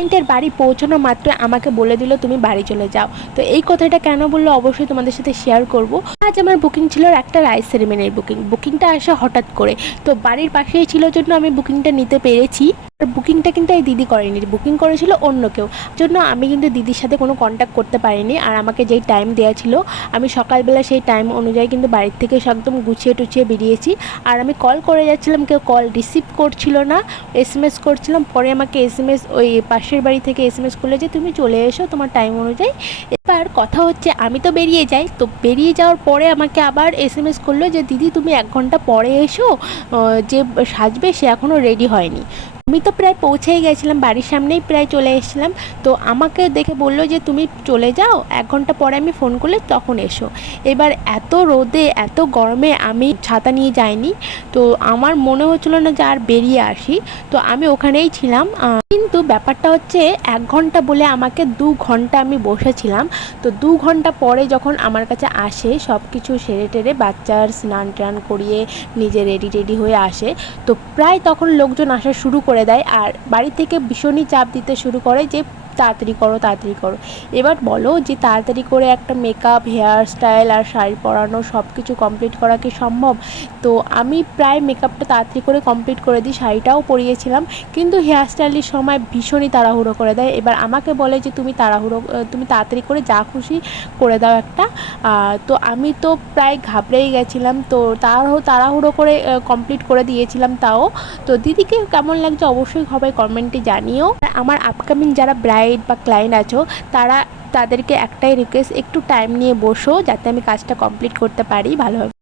ক্লায়েন্টের বাড়ি পৌঁছানো মাত্র আমাকে বলে দিল তুমি বাড়ি চলে যাও। তো এই কথাটা কেন বললো অবশ্যই তোমাদের সাথে শেয়ার করব। আজ আমার বুকিং ছিল একটা রাইস সেরিমনির বুকিংটা আসে হঠাৎ করে, তো বাড়ির পাশেই ছিল জন্য আমি বুকিংটা নিতে পেরেছি। আর বুকিংটা কিন্তু এই দিদি করেনি, বুকিং করেছিল অন্য কেউ, জন্য আমি কিন্তু দিদির সাথে কোনো কন্ট্যাক্ট করতে পারিনি। আর আমাকে যেই টাইম দেওয়া ছিল আমি সকালবেলা সেই টাইম অনুযায়ী কিন্তু বাড়ির থেকে একদম গুছিয়ে টুছিয়ে বেরিয়েছি। আর আমি কল করে যাচ্ছিলাম, কেউ কল রিসিভ করছিল না, এসএমএস করছিলাম। পরে আমাকে এসএমএস ওই পাশের বাড়ি থেকে এসএমএস করলো যে তুমি চলে এসো তোমার টাইম অনুযায়ী। এবার কথা হচ্ছে আমি তো বেরিয়ে যাই, তো বেরিয়ে যাওয়ার পরে আমাকে আবার এসএমএস করলো যে দিদি তুমি 1 ঘন্টা পরে এসো, যে সাজবে সে এখনও রেডি হয়নি। আমি তো প্রায় পৌঁছেই গেছিলাম, বাড়ির সামনেই প্রায় চলে এসেছিলাম। তো আমাকে দেখে বললো যে তুমি চলে যাও, 1 ঘন্টা পরে আমি ফোন করলে তখন এসো। এবার এত রোদে এত গরমে আমি ছাতা নিয়ে যাইনি, তো আমার মনে হচ্ছিলো না যে আর বেরিয়ে আসি, তো আমি ওখানেই ছিলাম। কিন্তু ব্যাপারটা হচ্ছে 1 ঘন্টা বলে আমাকে 2 ঘন্টা আমি বসেছিলাম। তো 2 ঘন্টা পরে যখন আমার কাছে আসে সব কিছু সেরে টেরে বাচ্চার স্নান টান করিয়ে নিজে রেডি হয়ে আসে, তো প্রায় তখন লোকজন আসা শুরু করে দেয়। আর বাড়ি থেকে ভীষণই চাপ দিতে শুরু করে যে তাড়াতাড়ি করো তাড়াতাড়ি করো। এবার বলো যে তাড়াতাড়ি করে একটা মেকআপ, হেয়ার স্টাইল আর শাড়ি পরানো সব কিছু কমপ্লিট করা কি সম্ভব? তো আমি প্রায় মেকআপটা তাড়াতাড়ি করে কমপ্লিট করে দিই, শাড়িটাও পরিয়েছিলাম, কিন্তু হেয়ার স্টাইলের সময় ভীষণই তাড়াহুড়ো করে দেয়। এবার আমাকে বলে যে তুমি তাড়াতাড়ি করে যা খুশি করে দাও একটা। তো আমি তো প্রায় ঘাবড়েই গেছিলাম, তো তাড়াহুড়ো করে কমপ্লিট করে দিয়েছিলাম তাও। তো দিদিকে কেমন লাগছে অবশ্যই সবাই কমেন্টে জানিও। আমার আপকামিং যারা ব্রাইড বা ক্লায়েন্ট আছো তাদেরকে একটাই রিকোয়েস্ট, একটু টাইম নিয়ে বসো যাতে আমি কাজটা কমপ্লিট করতে পারি ভালোভাবে।